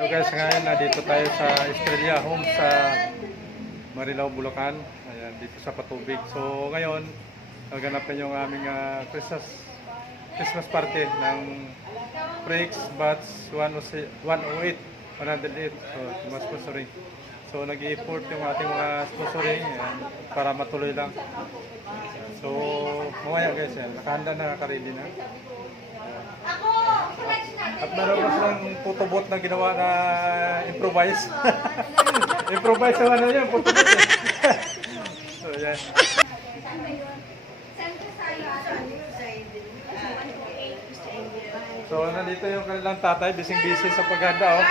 Hello guys, ngayon dito tayo sa Estrella Home sa Marilao, Bulacan. Ayan, dito sa Patubig. So ngayon, naganapin yung aming Christmas party ng Freaks Batch 108. So, mas sponsoring. So nag-i-effort yung ating mga sponsoring para matuloy lang. So mamaya guys, nakahanda na, naka-ready na. At meron pa silang photobot na ginawa na improvise. Improvise naman na yun, photobot eh. So yan. So nandito yung kanilang tatay, busy sa paghanda oh.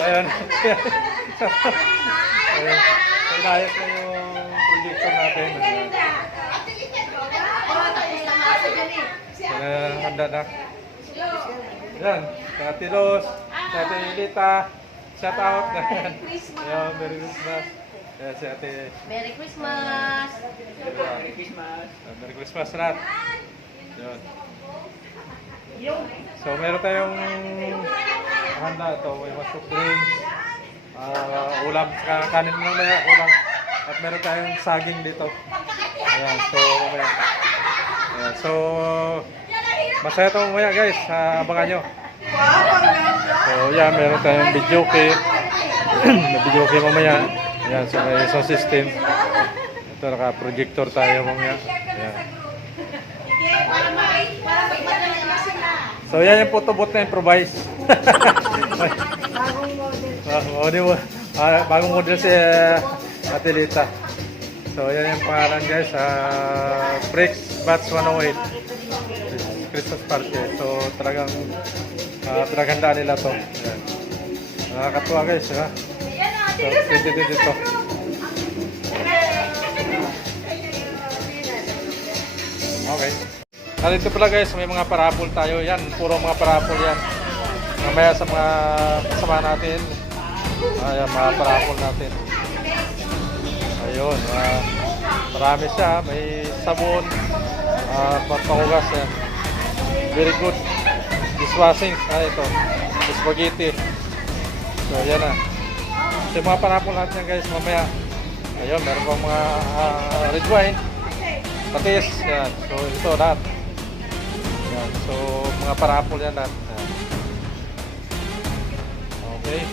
Ayan. Ayan. So inayos na yung projector natin. Ayan. Handa na. Yan, sa Ate Ros, sa Ate Lita, shout out. Ayan, Merry Christmas. Ayan, si Ate. Merry Christmas! Merry Christmas. Merry Christmas lahat. Yan. So, meron tayong handa ito. May mga soup drinks, ulam, kanin lang na ulam. At meron tayong saging dito. Ayan, so, ayan, so, masaya ito mamaya guys, abangan nyo. So yan, meron tayong video kay may video kay mamaya. Ayan, so may sound system. Ito, naka-projector tayo mamaya. Ayan. So yan yung photobot na improvise. Bagong model si Ate Lita. So yan yung pangalan guys, Freaks Batch 108 Christmas party. So talagang pinaghandaan nila to. Ayan. Nakakatuwa guys, ha? So, dito. Okay. Dito pala guys, may mga parapol tayo. Yan, puro mga parapol yan. Mamaya sa mga kasama natin. Ayan, mga parapol natin. Ayun, marami siya. May sabon, pagpakugas yan. Very good. Dishwashing. Ito. Spaghetti. So, yan na. So, yung mga parapol natin yan guys, mamaya. Ayun, meron pang mga red wine. Patis. Yan. So, ito lahat. Yan. So, mga parapol yan lahat. Yan. Okay.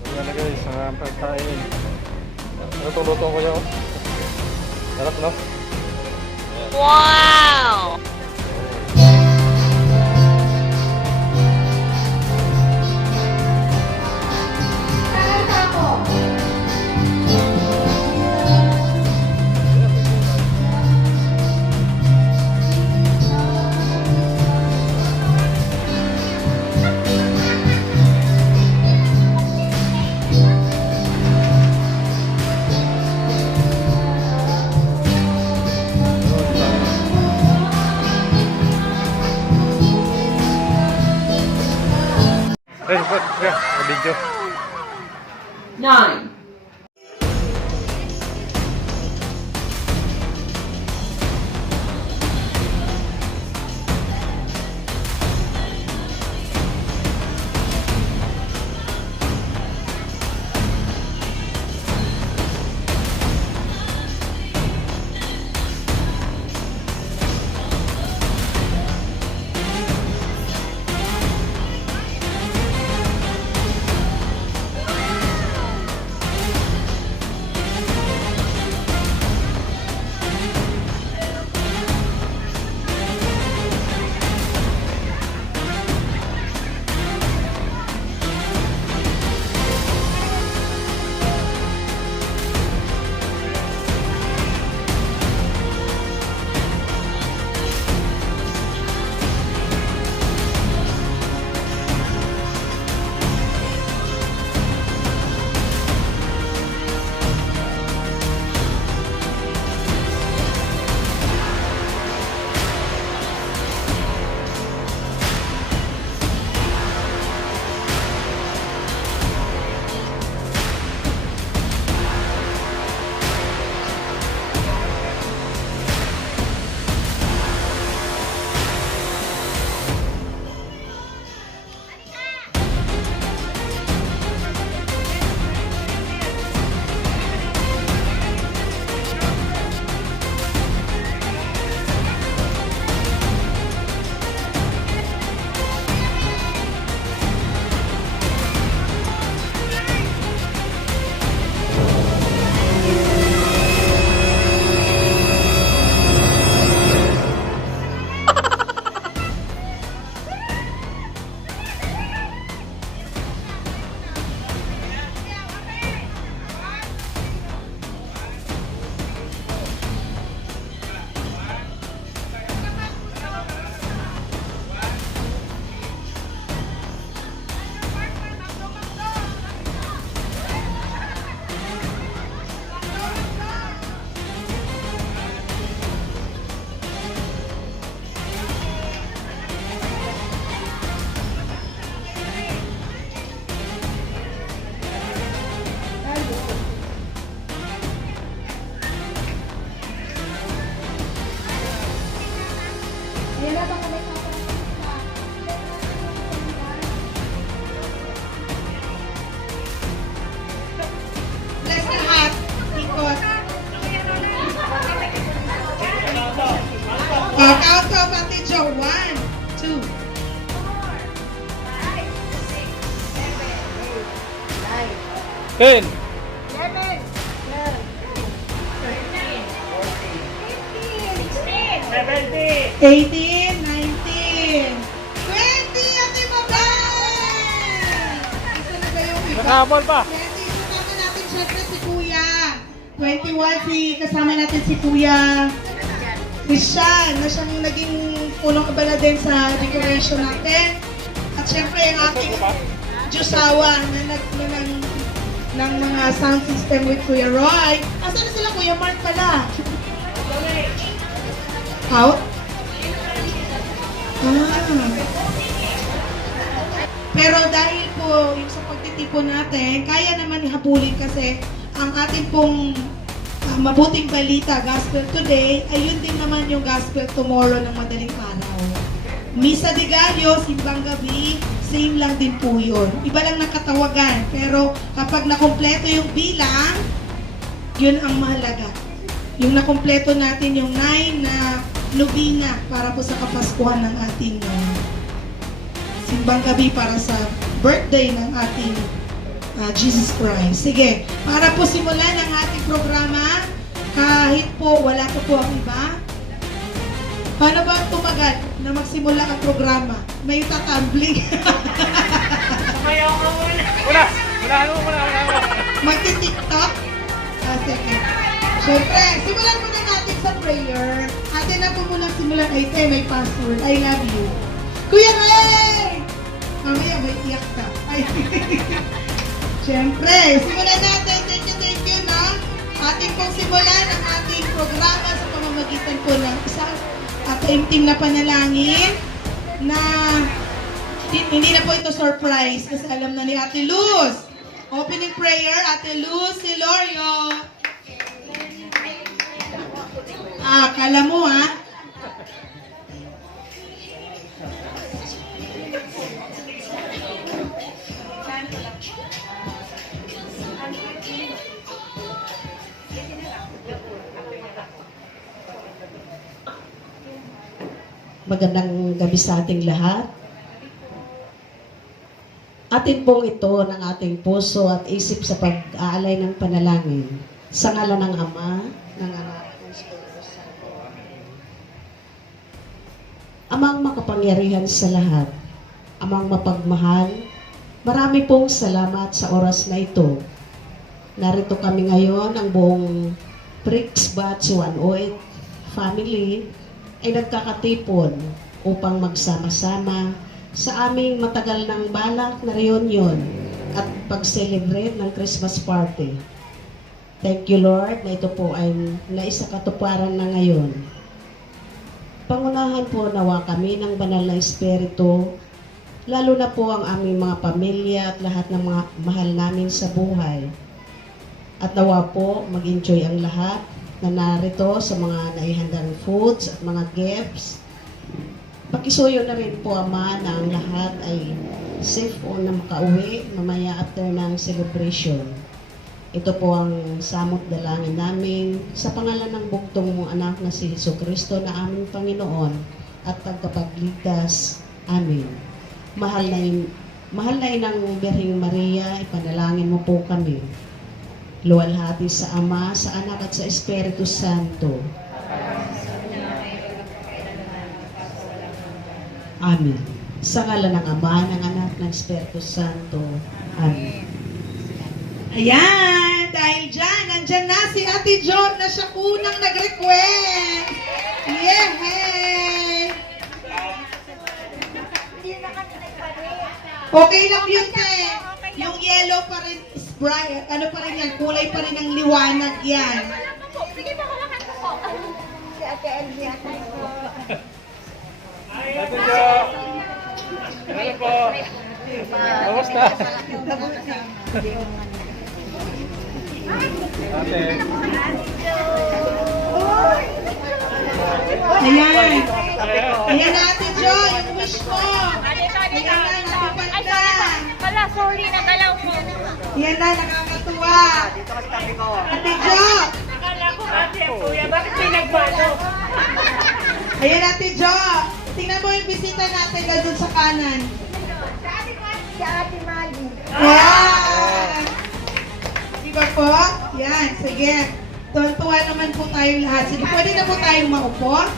So, yan na guys. Ang pagkain. Luto-luto ko yun. Sarap, no? Yan. Wow! Video. 9. Bless lahat. Ikot. Count off, Ate Jo. 1, 2. 10, 18, 19, 20, Ate Mabel! Isa na ba yung iba? nakahabol pa. 20, kasama natin syempre si Kuya. 21, kasama natin si Kuya Christian, na siyang naging punong abala din sa decoration natin. At syempre yung ating Diyosawa na ng mga sound system with Kuya Roy. Asan na sila? Kuya Mark pala. Out? Pero dahil po yung sa pagtitipon natin, kaya naman ihabulin kasi ang ating pong mabuting balita, Gospel Today, ayun din naman yung Gospel Tomorrow ng madaling araw. Misa de Gallo, Simbang Gabi, same lang din po yun. Iba lang nakatawagan, pero kapag nakompleto yung bilang, yun ang mahalaga. Yung nakompleto natin yung 9 na nobina para po sa kapaskuhan ng ating Simbang Gabi para sa birthday ng ating Jesus Christ. Sige, para po simulan ang ating programa, kahit po wala po ang iba, paano ba tumagal na magsimula ang programa? May tatambling. Wala. Magti-tiktok? Sige. Siyempre, simulan muna natin sa prayer. Atin na po muna simulan. Ay, may password. I love you. Kuya Ray! Mamaya, may iyak ka. Ay. Siyempre, simulan natin. Thank you, no? Ating pong simulan ang ating programa sa pamamagitan po ng isang taimtim na panalangin na hindi na po ito surprise kasi alam na ni Ate Luz. Opening prayer, Ate Luz Silorio. Kala mo ha? Magandang gabi sa ating lahat. Atin pong ito ng ating puso at isip sa pag-aalay ng panalangin. Sa ngalan ng Ama, ng Anak, ng Espiritu Santo. Amang makapangyarihan sa lahat, Amang mapagmahal, marami pong salamat sa oras na ito. Narito kami ngayon, ang buong Pricks Batch 108 family ay nagkakatipon upang magsama-sama sa aming matagal ng balak na reunion at pag-celebrate ng Christmas party. Thank you, Lord, na ito po ay naisakatuparan na ngayon. Pangunahan po nawa kami ng banal na Espiritu, lalo na po ang aming mga pamilya at lahat ng mga mahal namin sa buhay. At nawa po mag-enjoy ang lahat na narito sa mga naihandang foods at mga gifts. Pakisuyo na rin po, Ama, na ang lahat ay safe po na makauwi mamaya after ng celebration. Ito po ang samot dalangin namin sa pangalan ng bugtong mong anak na si Jesucristo na aming Panginoon at tagapagligtas. Amen. Mahal na Inang Birheng Maria, ipanalangin mo po kami. Luwalhati sa Ama, sa Anak at sa Espiritu Santo. Amen. Sa ngalan ng Ama, ng Anak, ng Espiritu Santo. Amen. Ayan, dahil dyan, nandyan na si Ate Jo na siya unang nag-request. Yehey! Okay lang yun, te. Yung yellow pa rin is bright. Ano pa rin yan? Kulay pa rin ang liwanag yan. Sige po, kalakan ko po. Si Ate Elvia. Ate Jo. Hello po. Kamusta? Ate. Ayan. Ayan na, Ate Jo, yung wish mo. Ayan na, natupad na. Wala, sorry, nagalaw mo. Ayan na, nakakatuwa. Ate Jo. Akala ko kasi ang kuya, bakit may nagbago? Ayan, Ate Jo. Tingnan mo yung bisita natin na dun sa kanan. Si Ate Maggie. Yan! Di ba po? Yan, sige. Tuwan-tuwa naman po tayong lahat. Sige, pwede na po tayong maupo.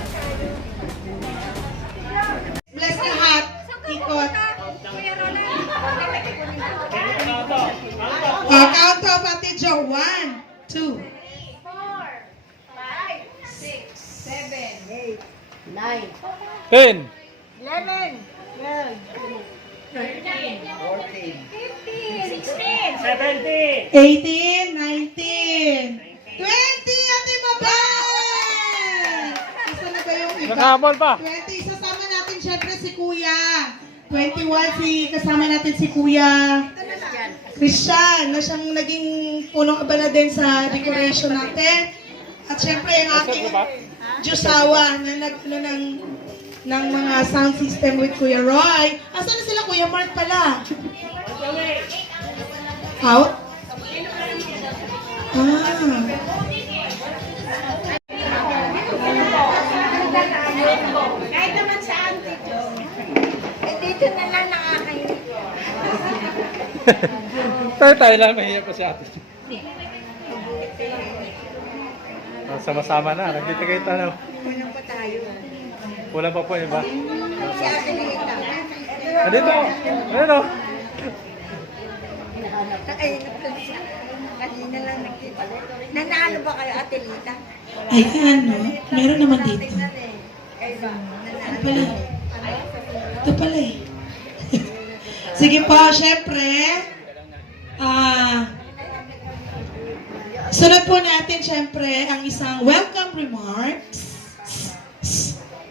Bless lahat. Ikot. Kuya Roland. Count off, Ate Jo. 1, 2. 10. 11. 18, 19, 20, Ate Mabel! Isa na ba yung iba? Nakahabol pa. 20, isasama natin syempre si Kuya. 21, kasama natin si Kuya Christian, na siyang naging punong abala din sa decoration natin. At syempre yung aking Diyosawa na nagpuno ng mga sound system with Kuya Roy. Asan na sila? Kuya Mark pala. Out? Kahit naman sa Auntie Jo. Eh, dito na lang nakakain. Tayo lang, mahiya pa si ate. Sama-sama na, nagkita kayo tayo. Kulang pa tayo. Kulang pa po yung iba. Si Ate Lita. Dito, ano? Ay, napalisa. Kanina lang nakita. Nanalo ba kayo, Ate Lita? Ayan, no? Meron naman dito. Tingnan eh. Kayo ba? Ito pala. Ito pala eh. Sige po, syempre. Sunod po natin, syempre, ang isang welcome remarks.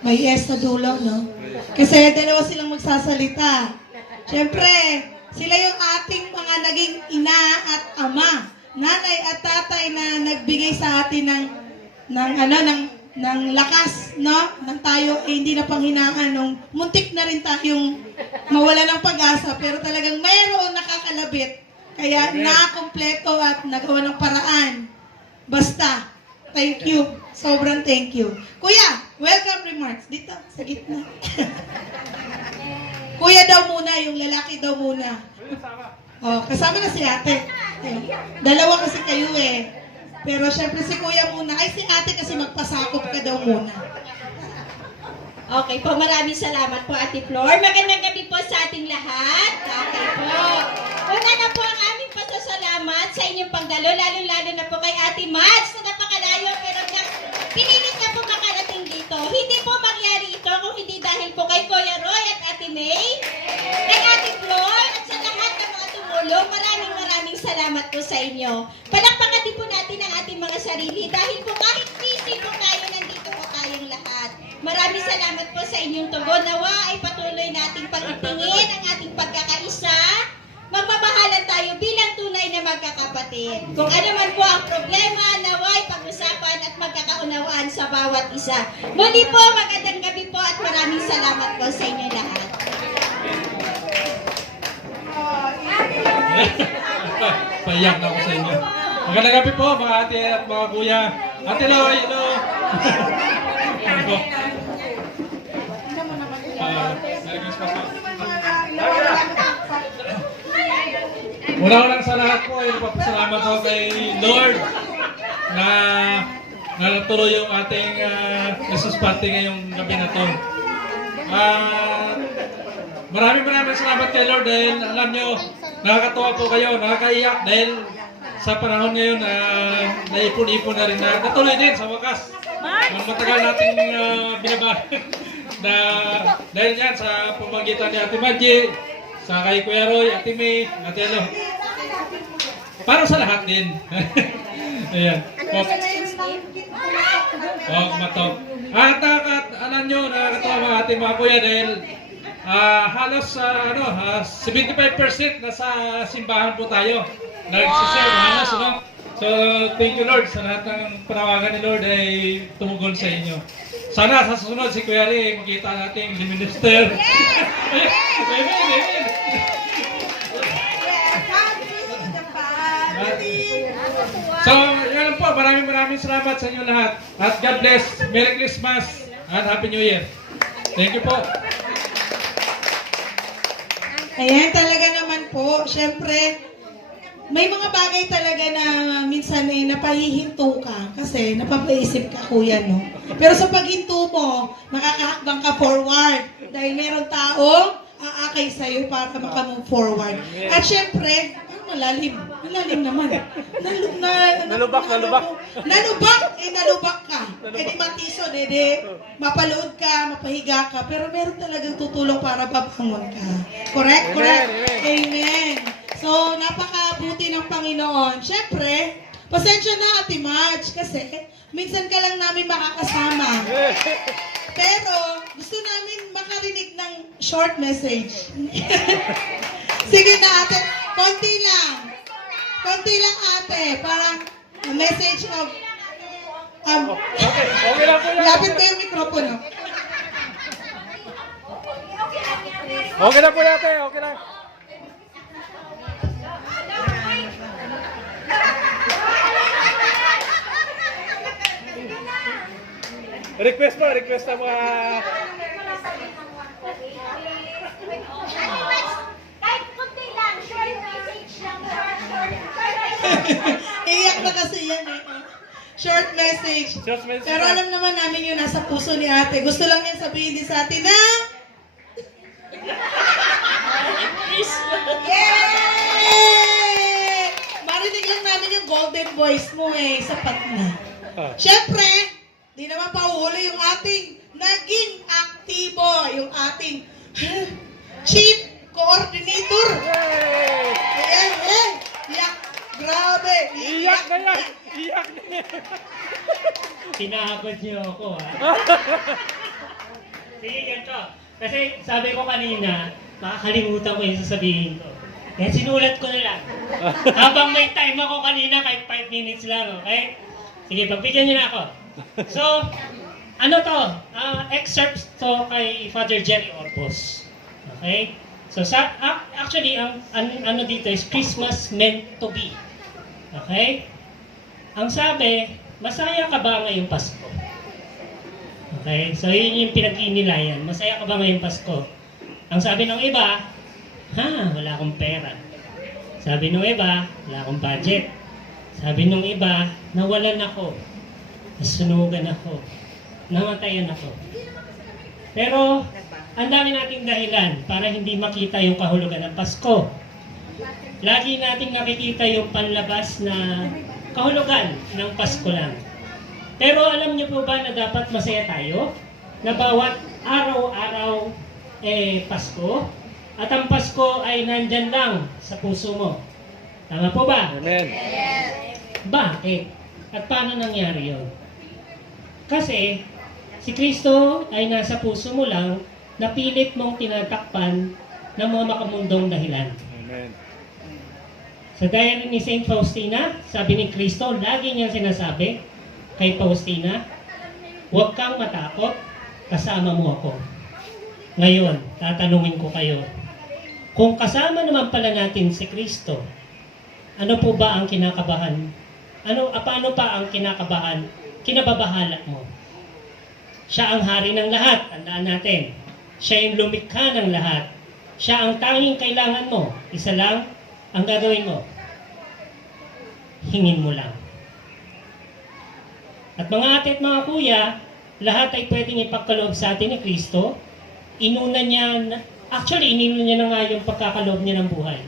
May S na dulo, no? Kasi dalawa silang magsasalita. Syempre, sila yung ating mga naging ina at ama, nanay at tatay na nagbigay sa atin ng lakas, no? Nang tayo hindi na panghinaan nung muntik na rin tayong mawala ng pag-asa, pero talagang mayroon nakakalabit. Kaya nakumpleto at nagawa ng paraan. Basta, thank you. Sobrang thank you. Kuya, welcome remarks. Dito, sa gitna. Kuya daw muna, yung lalaki daw muna. Oh, kasama na si ate. Dalawa kasi kayo eh. Pero syempre si kuya muna. Ay, si ate kasi magpasakop ka daw muna. Okay po, maraming salamat po Ate Flor. Magandang gabi po sa ating lahat. Okay po. Una na po ang aming pasasalamat sa inyong pagdalo, lalo-lalo na po kay Ate Mads na napakalayo pero pinilit na po makarating dito. Hindi po mangyari ito kung hindi dahil po kay Kuya Roy at Ate May, kay Ate Flor at sa lahat ng mga tumulong. Maraming salamat po sa inyo. Palakpakan din po natin ang ating mga sarili dahil po kahit busy po tayo, nandito po tayong lahat. Maraming salamat po sa inyong tugon. Nawa ay patuloy nating pag-itingin ang ating pagkakaisa. Magmamahalan tayo bilang tunay na magkakapatid. Kung ano man po ang problema, nawa ay pag-usapan at magkakaunawaan sa bawat isa. Muli po, magandang gabi po at maraming salamat po sa inyo lahat. Payak na ako sa inyo. Magandang gabi po mga ate at mga kuya. Ate Loy, hello. Merry Christmas po. Una-unang sa lahat po, ay napapasalamat po kay Lord na natuloy yung ating Christmas party ngayong gabi na to. Maraming salamat kay Lord dahil alam nyo, nakakatuwa po kayo, nakakaiyak dahil sa panahon ngayon naipon-ipon na rin na natuloy din sa wakas. Ang matagal nating binaba na dahil yan sa pamagitan ni Ate Maggie, sa kay Kuya Roy, Ate May, Ate Elo. Para sa lahat din. Ayan. Matok. At alam nyo, nakakatawa mga ating mga kuya dahil halos 75% na sa simbahan po tayo. Nag-share halos, no? So, thank you Lord sa lahat ng panawagan ni Lord ay tumugon sa inyo. Sana sa susunod si Kuya Ring, makita natin ni Minister. Amen, amen. So, yan po. Maraming salamat sa inyo lahat. At God bless. Merry Christmas and Happy New Year. Thank you po. Ayan, talaga naman po. Siyempre, may mga bagay talaga na minsan napahihinto ka kasi napapaisip ka, kuya, no? Pero sa paghinto mo, makakahakbang ka forward dahil meron taong aakay sa'yo para makamove forward. At siyempre, malalim naman. Nalubak ka. E di matison, mapalood ka, mapahiga ka, pero meron talagang tutulong para babangon ka. Correct? Amen. So, napakabuti ng Panginoon. Siyempre, pasensya na, Ate Madge, kasi minsan ka lang namin makakasama. Pero, gusto namin makarinig ng short message. Sige na, ate. Konti lang, ate. Parang message of... Okay lang po yan. Lapit ko yung mikropono. Okay lang po ate. Okay lang. Request sa mga... Kahit kunti lang, short message lang, short. Iyak na kasi yan eh. Short message. Pero alam naman namin yun nasa puso ni ate. Gusto lang yan sabihin din sa atin na... Yay! Marinig lang namin yung golden voice mo eh. Sapat na. Siyempre, di naman pauhuli yung ating naging aktibo. Yung ating chief coordinator. Ayan, iyak. Grabe. Iyak na yan. Tinakot niyo ako, ha? Sige, ganito. Kasi sabi ko kanina, makakalimutan ko yung sasabihin ko. Kaya sinulat ko na lang. Habang may time ako kanina, kahit 5 minutes lang, okay? Sige, pagbigyan niyo na ako. So, ano to? Excerpts to kay Father Jerry Orbos. Okay? So, actually, ang ano dito is Christmas meant to be. Okay? Ang sabi, masaya ka ba ngayong Pasko? Okay? So, yun yung pinag-inilayan. Masaya ka ba ngayong Pasko? Ang sabi ng iba, wala akong pera. Sabi ng iba, wala akong budget. Sabi ng iba, nawalan ako. Nasunugan ako. Namatayan ako. Pero, ang dami nating dahilan para hindi makita yung kahulugan ng Pasko. Lagi nating nakikita yung panlabas na kahulugan ng Pasko lang. Pero alam niyo po ba na dapat masaya tayo? Na bawat araw-araw Pasko? At ang Pasko ay nandyan lang sa puso mo. Tama po ba? Amen. Bakit? At paano nangyari yun? Kasi, si Kristo ay nasa puso mo lang na pilit mong tinatakpan ng mga makamundong dahilan. Amen. Sa diary ni Saint Faustina, sabi ni Kristo, lagi niyang sinasabi kay Faustina, huwag kang matakot, kasama mo ako. Ngayon, tatanungin ko kayo, kung kasama naman pala natin si Kristo, ano po ba ang kinakabahan? Paano pa ang kinababahala mo? Siya ang hari ng lahat, tandaan natin. Siya yung lumikha ng lahat. Siya ang tanging kailangan mo. Isa lang ang gagawin mo. Hingin mo lang. At mga ate at mga kuya, lahat ay pwedeng ipagkaloob sa atin ni Kristo. Inuna niya na nga yung pagkakaloob niya ng buhay.